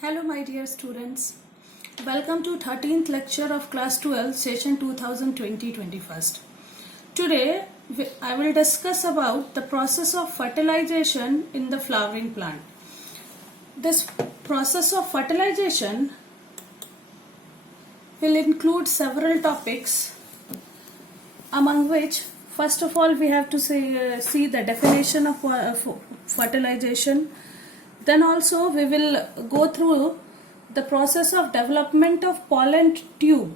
Hello my dear students. Welcome to 13th lecture of class 12 session 2020-21. Today I will discuss about the process of fertilization in the flowering plant. This process of fertilization will include several topics, among which first of all we have to see the definition of fertilization. Then also we will go through the process of development of pollen tube.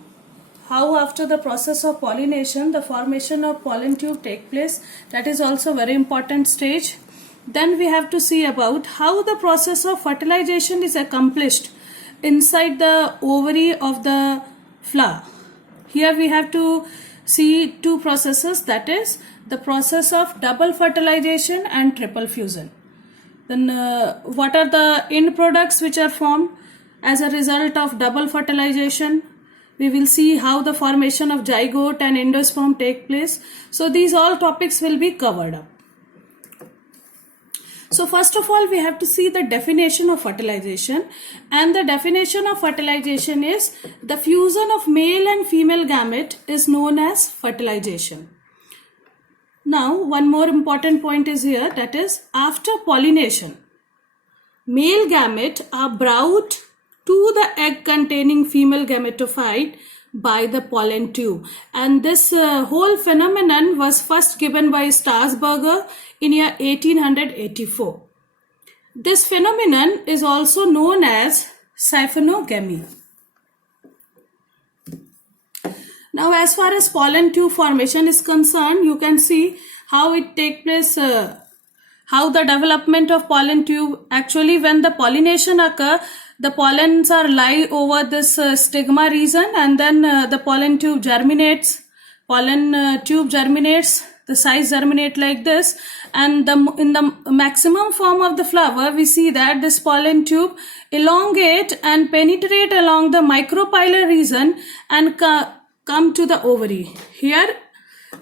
How after the process of pollination the formation of pollen tube take place. That is also very important stage. Then we have to see about how the process of fertilization is accomplished inside the ovary of the flower. Here we have to see two processes, that is the process of double fertilization and triple fusion. Then what are the end products which are formed as a result of double fertilization? We will see how the formation of zygote and endosperm take place. So these all topics will be covered up. So first of all we have to see the definition of fertilization, and the definition of fertilization is the fusion of male and female gamete is known as fertilization. Now one more important point is here, that is after pollination male gamete are brought to the egg containing female gametophyte by the pollen tube, and this whole phenomenon was first given by Strasburger in year 1884. This phenomenon is also known as siphonogamy. Now as far as pollen tube formation is concerned, you can see how it takes place, how the development of pollen tube. Actually when the pollination occurs, the pollens are lie over this stigma region, and then the pollen tube germinates. The size germinate like this, and in the maximum form of the flower we see that this pollen tube elongate and penetrate along the micropylar region and come to the ovary. Here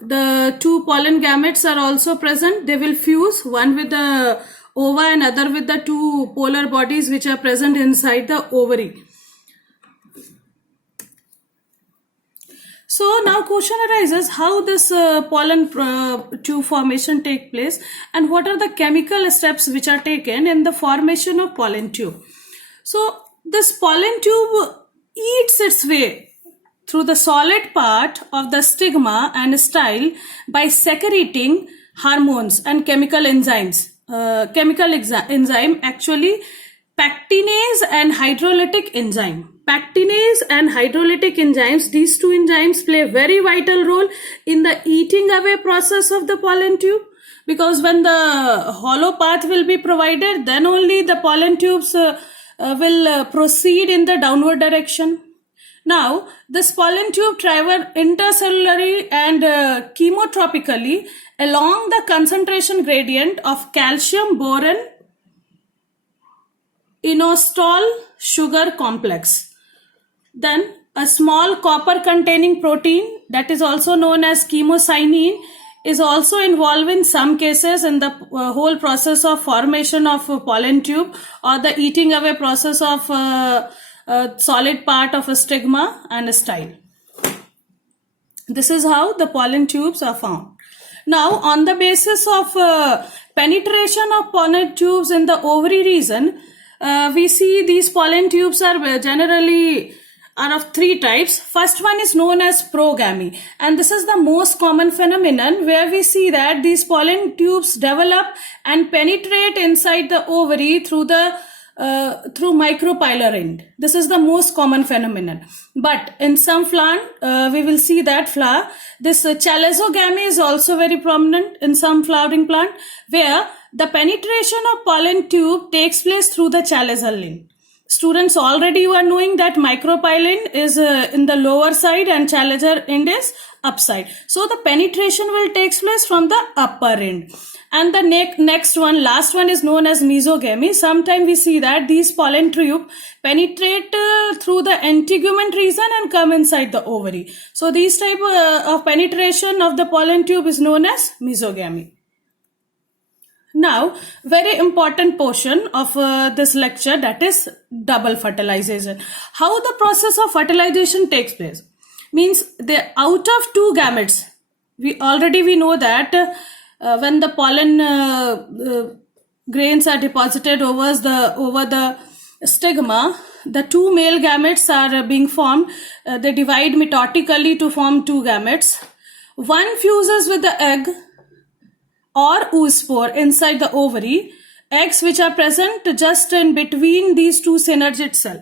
the two pollen gametes are also present. They will fuse, one with the ova and other with the two polar bodies which are present inside the ovary. So now question arises, how this pollen tube formation take place, and what are the chemical steps which are taken in the formation of pollen tube. So this pollen tube eats its way through the solid part of the stigma and style by secreting hormones and chemical enzymes. Actually pectinase and hydrolytic enzyme. Pectinase and hydrolytic enzymes, these two enzymes play a very vital role in the eating away process of the pollen tube, because when the hollow path will be provided, then only the pollen tubes will proceed in the downward direction. Now this pollen tube travel intercellularly and chemotropically along the concentration gradient of calcium boron inositol sugar complex. Then a small copper containing protein, that is also known as chemocyanin, is also involved in some cases in the whole process of formation of pollen tube or the eating away process of solid part of a stigma and a style. This is how the pollen tubes are found. Now on the basis of penetration of pollen tubes in the ovary region, we see these pollen tubes are generally of three types. First one is known as progamy, and this is the most common phenomenon where we see that these pollen tubes develop and penetrate inside the ovary through micropylar end. This is the most common phenomenon. But in some plant, we will see that flower, this chalezogamy is also very prominent in some flowering plant, where the penetration of pollen tube takes place through the chalezal end. Students, already you are knowing that micropylar is in the lower side and chalezal end is upside. So the penetration will take place from the upper end. And the next one, last one, is known as mesogamy. Sometimes we see that these pollen tube penetrate through the integument region and come inside the ovary. So these type of penetration of the pollen tube is known as mesogamy. Now, very important portion of this lecture, that is double fertilization. How the process of fertilization takes place means out of two gametes. We know that when the pollen grains are deposited over the stigma, the two male gametes are being formed. They divide mitotically to form two gametes. One fuses with the egg or oospore inside the ovary, eggs which are present just in between these two synergid cells,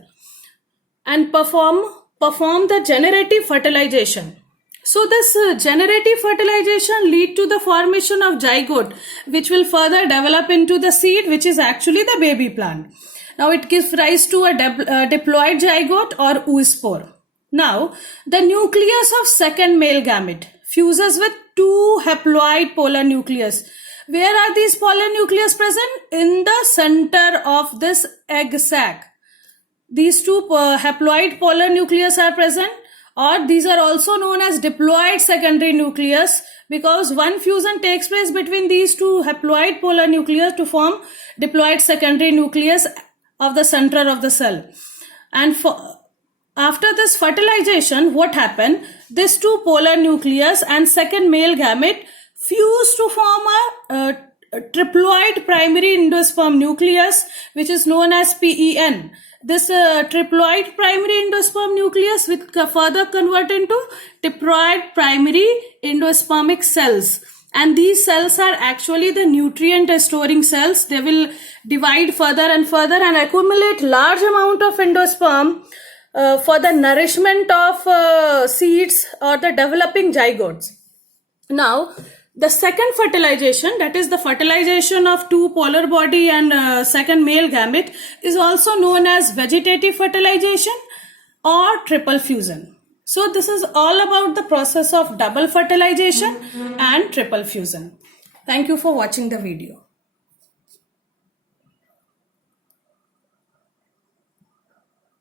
and perform the generative fertilization. So this generative fertilization lead to the formation of zygote, which will further develop into the seed, which is actually the baby plant. Now it gives rise to a diploid zygote or oospore. Now the nucleus of second male gamete fuses with two haploid polar nucleus. Where are these polar nucleus present? In the center of this egg sac. These two haploid polar nucleus are present, or these are also known as diploid secondary nucleus, because one fusion takes place between these two haploid polar nucleus to form diploid secondary nucleus of the center of the cell. And after this fertilization, what happened? These two polar nucleus and second male gamete fuse to form a triploid primary endosperm nucleus, which is known as PEN. This triploid primary endosperm nucleus will further convert into diploid primary endospermic cells. And these cells are actually the nutrient storing cells. They will divide further and further and accumulate large amount of endosperm for the nourishment of seeds or the developing zygotes. Now, the second fertilization, that is the fertilization of two polar body and second male gamete, is also known as vegetative fertilization or triple fusion. So this is all about the process of double fertilization and triple fusion. Thank you for watching the video.